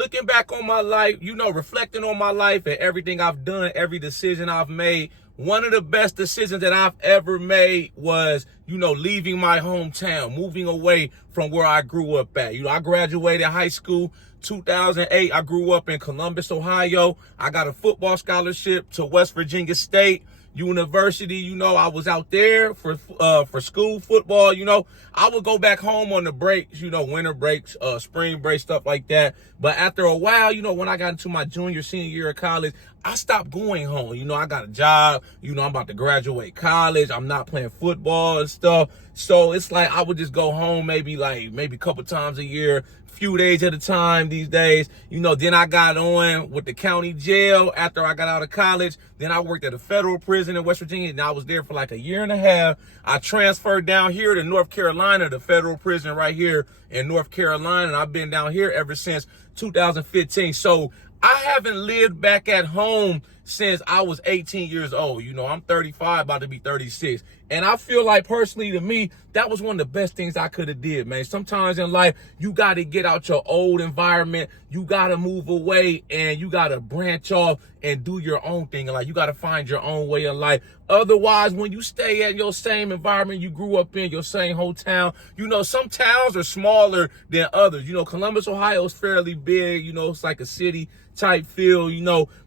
looking back on my life, reflecting on my life and everything I've done, every decision I've made, one of the best decisions that I've ever made was, leaving my hometown, moving away from where I grew up at. I graduated high school 2008. I grew up in Columbus, Ohio. I got a football scholarship to West Virginia State University. I was out there for school football. I would go back home on the breaks, winter breaks, spring break, stuff like that. But after a while, when I got into my junior, senior year of college, I stopped going home. I got a job, I'm about to graduate college. I'm not playing football and stuff. So it's like I would just go home maybe a couple times a year, few days at a time these days. Then I got on with the county jail after I got out of college. Then I worked at a federal prison in West Virginia, and I was there for like a year and a half. I transferred down here to North Carolina, the federal prison right here in North Carolina, and I've been down here ever since 2015. So I haven't lived back at home since I was 18 years old. I'm 35, about to be 36. And I feel like personally to me, that was one of the best things I could have did, man. Sometimes in life, you got to get out your old environment. You got to move away and you got to branch off and do your own thing. Like you got to find your own way of life. Otherwise, when you stay at your same environment you grew up in, your same hometown, some towns are smaller than others. Columbus, Ohio is fairly big. It's like a city type feel,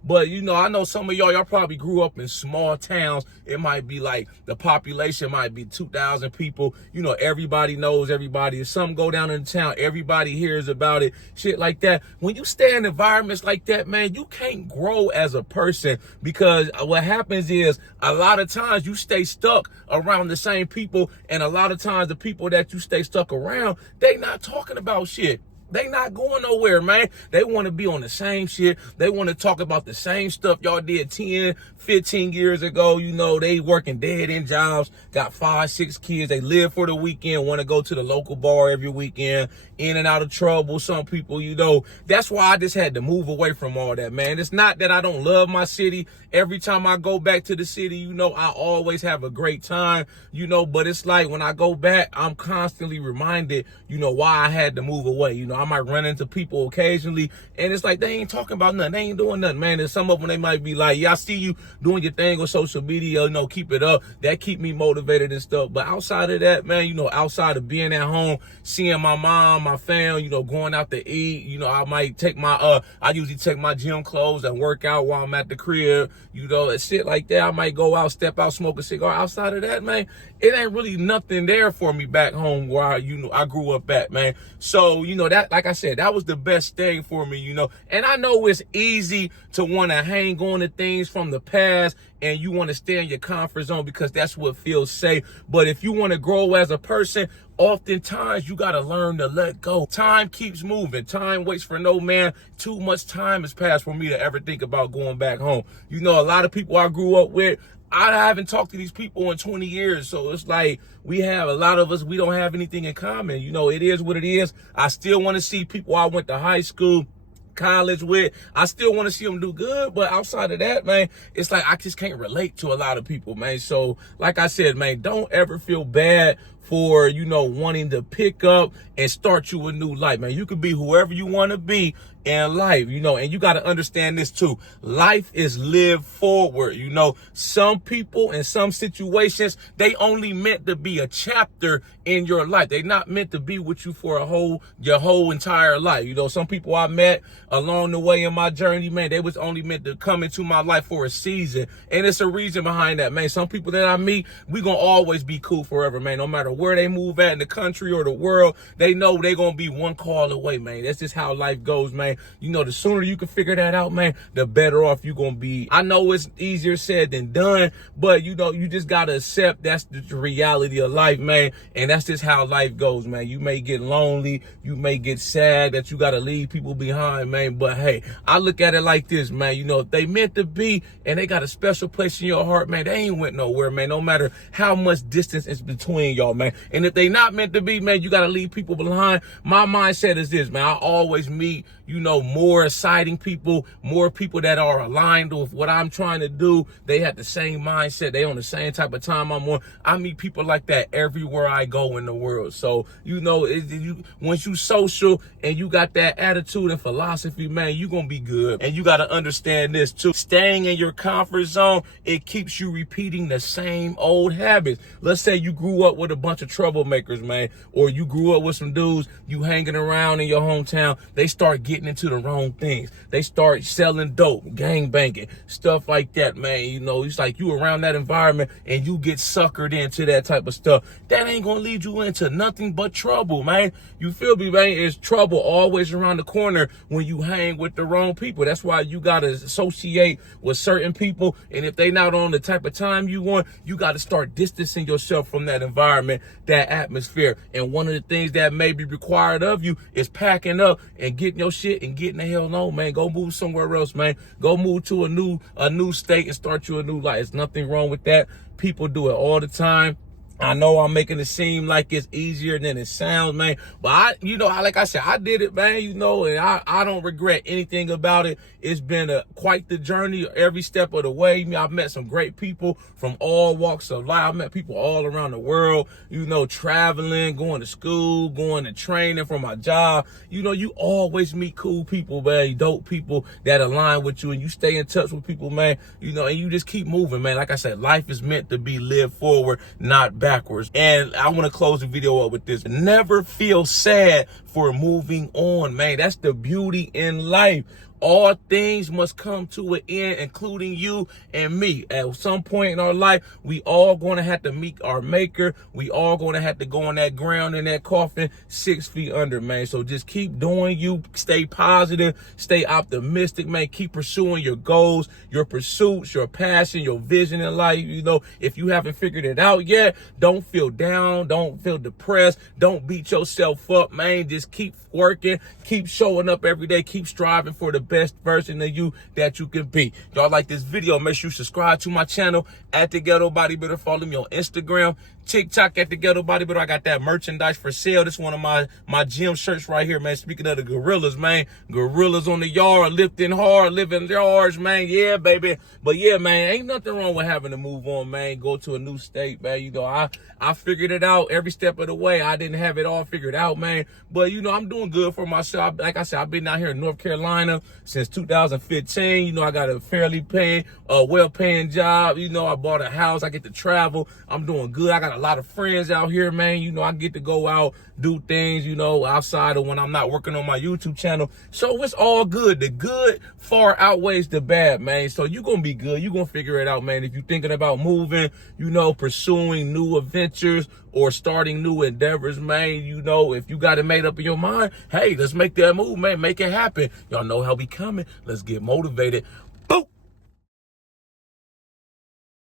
but I know some of y'all probably grew up in small towns. It might be like the population might be 2,000 people. Everybody knows everybody. If something go down in the town, everybody hears about it, shit like that. When you stay in environments like that, man, you can't grow as a person, because what happens is a lot of times you stay stuck around the same people, and a lot of times the people that you stay stuck around, they not talking about shit. They not going nowhere, man. They want to be on the same shit. They want to talk about the same stuff y'all did 10, 15 years ago. They working dead-end jobs, got 5, 6 kids. They live for the weekend, want to go to the local bar every weekend, in and out of trouble. Some people, that's why I just had to move away from all that, man. It's not that I don't love my city. Every time I go back to the city, I always have a great time, but it's like when I go back, I'm constantly reminded, why I had to move away. I might run into people occasionally, and it's like they ain't talking about nothing. They ain't doing nothing, man. And some of them, they might be like, yeah, I see you doing your thing on social media, keep it up. That keep me motivated and stuff. But outside of that, man, outside of being at home, seeing my mom, my fam, going out to eat, I might take I usually take my gym clothes and work out while I'm at the crib, and shit like that. I might go out, step out, smoke a cigar. Outside of that, man, it ain't really nothing there for me back home where I grew up at, man. So, that, like I said, that was the best thing for me, and I know it's easy to want to hang on to things from the past, and you want to stay in your comfort zone because that's what feels safe. But if you want to grow as a person, oftentimes you got to learn to let go. Time keeps moving. Time waits for no man. Too much time has passed for me to ever think about going back home. A lot of people I grew up with, I haven't talked to these people in 20 years. So it's like a lot of us, we don't have anything in common. It is what it is. I still want to see people I went to high school, college with. I still want to see them do good, but outside of that, man, it's like I just can't relate to a lot of people, man. So like I said, man, don't ever feel bad for, wanting to pick up and start you a new life, man. You can be whoever you want to be in life, and you got to understand this too. Life is lived forward. Some people in some situations, they only meant to be a chapter in your life. They not meant to be with you for your whole entire life. Some people I met along the way in my journey, man, they was only meant to come into my life for a season. And it's a reason behind that, man. Some people that I meet, we gonna always be cool forever, man. No matter where they move at in the country or the world, they know they gonna be one call away, man. That's just how life goes, man. The sooner you can figure that out, man, the better off you gonna be. I know it's easier said than done, but you just gotta accept that's the reality of life, man. And that's just how life goes, man. You may get lonely, you may get sad that you gotta leave people behind, man. But hey, I look at it like this, man. If they meant to be and they got a special place in your heart, man, they ain't went nowhere, man. No matter how much distance is between y'all, man. man. And if they not meant to be, man, you got to leave people behind. My mindset is this, man. I always meet, you know, more exciting people, more people that are aligned with what I'm trying to do. They have the same mindset. They on the same type of time I'm on. I meet people like that everywhere I go in the world. So, you know, once you social and you got that attitude and philosophy, man, you going to be good. And you got to understand this too. Staying in your comfort zone, it keeps you repeating the same old habits. Let's say you grew up with a bunch of troublemakers, man, or you grew up with some dudes you hanging around in your hometown. They start getting into the wrong things. They start selling dope, gang banging, stuff like that, man. You know, it's like you around that environment and you get suckered into that type of stuff. That ain't gonna lead you into nothing but trouble, man. You feel me, man? It's trouble always around the corner when you hang with the wrong people. That's why you gotta associate with certain people, and if they not on the type of time you want, you gotta start distancing yourself from that environment, that atmosphere. And one of the things that may be required of you is packing up and getting your shit and getting the hell on, man. Go move somewhere else, man. Go move to a new state and start you a new life. There's nothing wrong with that. People do it all the time. I know I'm making it seem like it's easier than it sounds, man. But like I said, I did it, man, you know, and I don't regret anything about it. It's been quite the journey every step of the way. I mean, I've met some great people from all walks of life. I've met people all around the world, you know, traveling, going to school, going to training for my job. You know, you always meet cool people, man, dope people that align with you, and you stay in touch with people, man, you know, and you just keep moving, man. Like I said, life is meant to be lived forward, not backwards. And I want to close the video up with this. Never feel sad for moving on, man. That's the beauty in life. All things must come to an end, including you and me. At some point in our life, we all going to have to meet our maker. We all going to have to go on that ground in that coffin 6 feet under, man. So just keep doing you. Stay positive. Stay optimistic, man. Keep pursuing your goals, your pursuits, your passion, your vision in life. You know, if you haven't figured it out yet, don't feel down. Don't feel depressed. Don't beat yourself up, man. Just keep working. Keep showing up every day. Keep striving for the best version of you that you can be. Y'all like this video, make sure you subscribe to my channel at the Ghetto Bodybuilder. Follow me on Instagram, TikTok at the Ghetto Bodybuilder. I got that merchandise for sale. This is one of my gym shirts right here, man. Speaking of the gorillas, man, gorillas on the yard, lifting hard, living yards, man. Yeah, baby. But yeah, man, ain't nothing wrong with having to move on, man. Go to a new state, man. You know, I figured it out every step of the way. I didn't have it all figured out, man. But you know, I'm doing good for myself. Like I said, I've been out here in North Carolina since 2015. You know, I got a fairly well-paying job. You know, I bought a house. I get to travel. I'm doing good. I got a lot of friends out here, man. You know, I get to go out, do things, you know, outside of when I'm not working on my YouTube channel. So it's all good. The good far outweighs the bad, man. So you're going to be good. You're going to figure it out, man. If you're thinking about moving, you know, pursuing new adventures or starting new endeavors, man, you know, if you got it made up in your mind, hey, let's make that move, man. Make it happen. Y'all know how we coming. Let's get motivated.